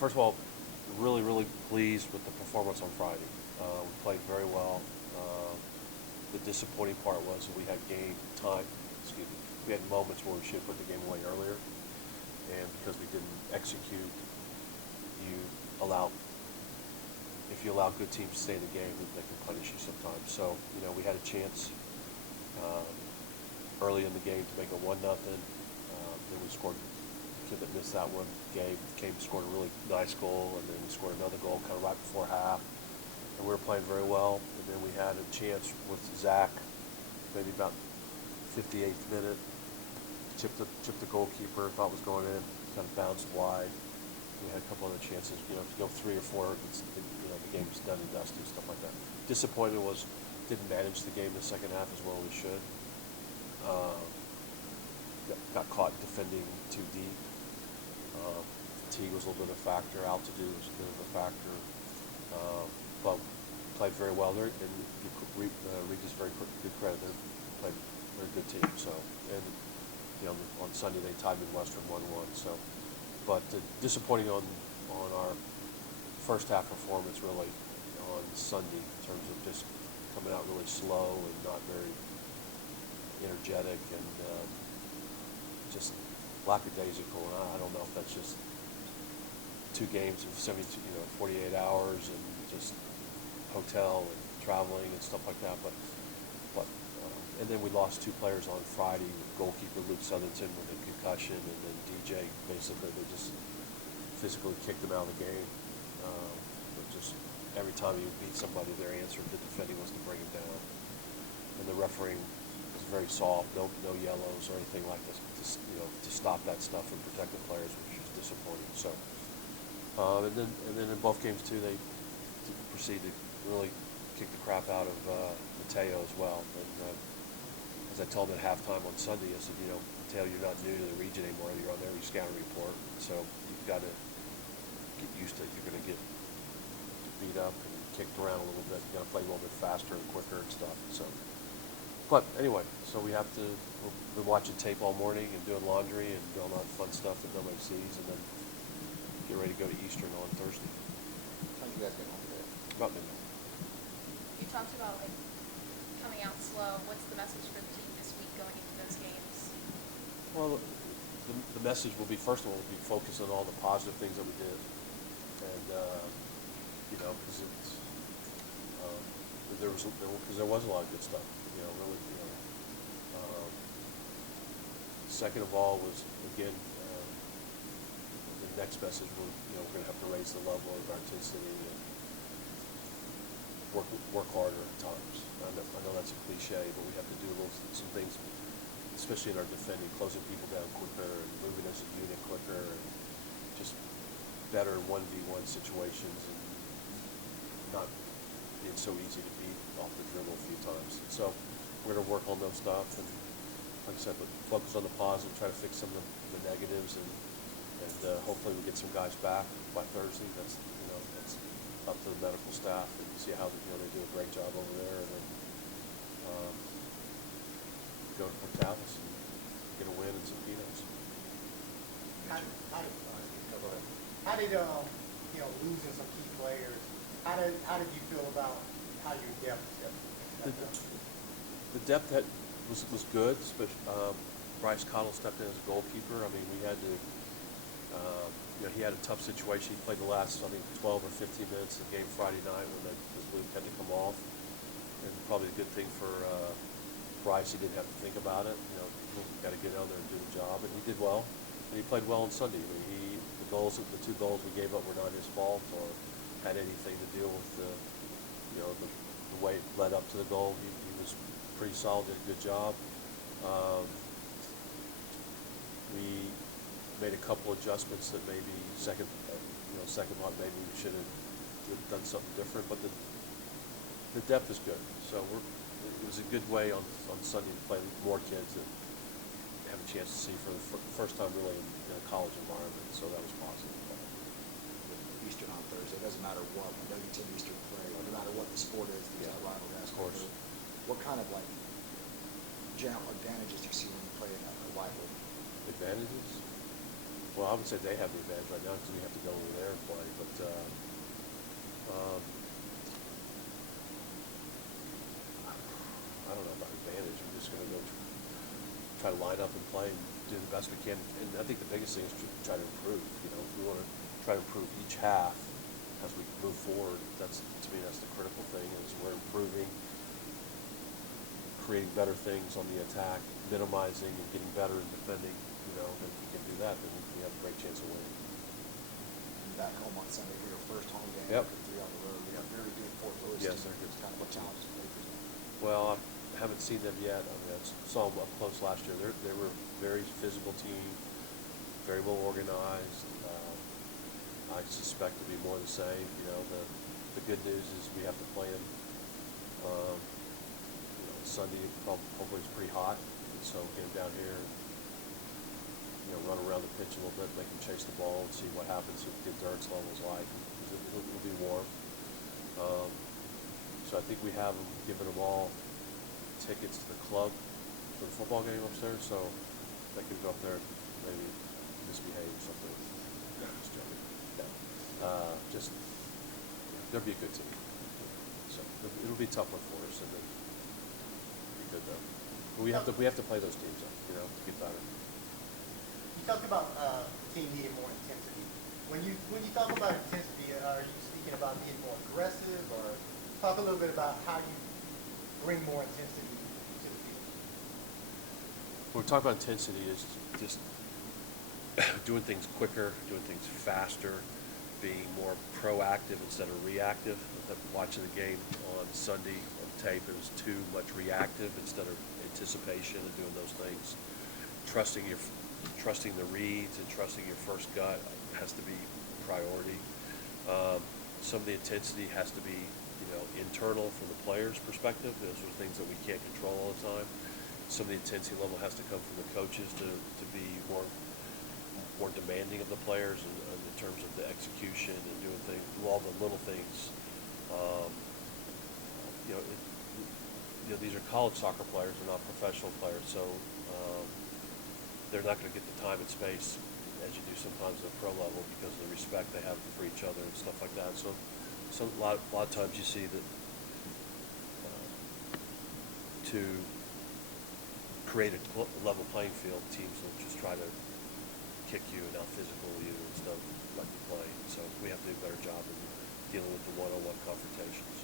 first of all, really, really pleased with the performance on Friday. We played very well. Uh, the disappointing part was that we had game time. Excuse me. We had moments where we should have put the game away earlier, and because we didn't execute, you allow if you allow good teams to stay in the game, they can punish you sometimes. So we had a chance um, early in the game to make it 1-0. Then we scored. The kid that missed that one, Gabe, came and scored a really nice goal, and then we scored another goal kind of right before half. And we were playing very well. And then we had a chance with Zach, maybe about 58th minute, chipped the goalkeeper, thought was going in, kind of bounced wide. We had a couple other chances, to go 3 or 4. The game's done and dusted, stuff like that. Disappointment was didn't manage the game the second half as well as we should. Uh, got caught defending too deep. Fatigue was a little bit of a factor. Altitude was a bit of a factor. But played very well there, and Regis very good credit. They're a good team. So, and on Sunday they tied Midwestern 1-1. So, but disappointing on our first half performance really on Sunday in terms of just coming out really slow and not very energetic and just lackadaisical. And I don't know if that's just 2 games of 48 hours and just hotel and traveling and stuff like that. But and then we lost 2 players on Friday. Goalkeeper Luke Southington with a concussion, and then DJ basically they just physically kicked him out of the game. But just every time you beat somebody, their answer to defending was to bring him down. And the refereeing was very soft, no yellows or anything like this, to stop that stuff and protect the players, which was disappointing. So, and then in both games too, they proceeded to really kick the crap out of Mateo as well. And as I told him at halftime on Sunday, I said, Mateo, you're not new to the region anymore. You're on every scouting report, so you've got to get used to it. You're going to get beat up and kicked around a little bit. You got to play a little bit faster and quicker and stuff. So, but anyway, so we'll be watching tape all morning and doing laundry and doing all that fun stuff that nobody sees, and then get ready to go to Eastern on Thursday. How did you guys get home today? About midnight. You talked about coming out slow. What's the message for the team this week going into those games? Well, the message will be, first of all, be focused on all the positive things that we did, and because there was a lot of good stuff, really. Second of all was again the next message was we're going to have to raise the level of our intensity and work harder at times. I know that's a cliche, but we have to do some things, especially in our defending, closing people down quicker and moving as a unit quicker, and just better 1v1 situations and not being so easy to beat off the dribble a few times. So we're going to work on those stuff, and like I said, but focus on the positive, try to fix some of the negatives, and hopefully we get some guys back by Thursday. That's up to the medical staff and see how they do a great job over there, and then go to Portales and get a win and some peanuts. How did losing some key players? How did you feel about how your depth stepped up? The depth was good, especially Bryce Cottle stepped in as a goalkeeper. I mean, we had to. He had a tough situation. He played the last, 12 or 15 minutes of the game Friday night when his loop had to come off. And probably a good thing for Bryce, he didn't have to think about it. He got to get out there and do the job, and he did well. And he played well on Sunday. I mean, the 2 goals we gave up were not his fault or had anything to deal with the way it led up to the goal. He was pretty solid, did a good job. We made a couple adjustments that maybe second thought maybe we should have done something different, but the depth is good. So it was a good way on Sunday to play more kids that have a chance to see for the first time really in a college environment. So that was positive. Eastern on Thursday. It doesn't matter what. When WTM Eastern play, no matter what the sport is, there's that rivalry aspect. Of course. What kind of general advantages do you see when you play in a rivalry? Advantages? Well, I would say they have the advantage right now because we have to go over there and play. But I don't know about advantage. I'm just going to go try to line up and play and do the best we can. And I think the biggest thing is to try to improve. You know, if we want to try to improve each half as we move forward, that's, to me, that's the critical thing, is we're improving, creating better things on the attack, minimizing and getting better in defending. You know, if we can do that, then we have a great chance of winning. Back home on Sunday for your first home game. Yep. After 3 on the road. We have very good Fort Lewis. Yes, team. they're good. It's kind of a challenge to play for them. Well, I haven't seen them yet. I mean, I saw them up close last year. They were a very physical team, very well organized. I suspect to be more the same. You know, the good news is we have to play them. You know, Sunday hopefully it's pretty hot, and so get them down here and, you know, run around the pitch a little bit, make them chase the ball and see what happens, see what the endurance level's like. It'll be warm. So I think we have them, given them all tickets to the club for the football game upstairs, so they could go up there and maybe misbehave or something. No, just joking. No. Just, they'll be a good team. So it'll be a tough one for us, and it'll be good though. But we have to play those teams up, you know, to get better. You talked about team needing more intensity. When you talk about intensity, are you speaking about being more aggressive, or talk a little bit about how you bring more intensity to the field? When we talk about intensity, is just doing things quicker, doing things faster, being more proactive instead of reactive. Watching the game on Sunday on tape, it was too much reactive instead of anticipation and doing those things. Trusting the reads and trusting your first gut has to be a priority. Some of the intensity has to be, you know, internal from the player's perspective. Those are things that we can't control all the time. Some of the intensity level has to come from the coaches to be more demanding of the players in terms of the execution and doing things, do all the little things. These are college soccer players; they're not professional players, so they're not going to get the time and space as you do sometimes at the pro level because of the respect they have for each other and stuff like that. So a lot of times you see that to create a level playing field, teams will just try to kick you and out-physical you instead of let you play. So we have to do a better job in dealing with the one-on-one confrontations.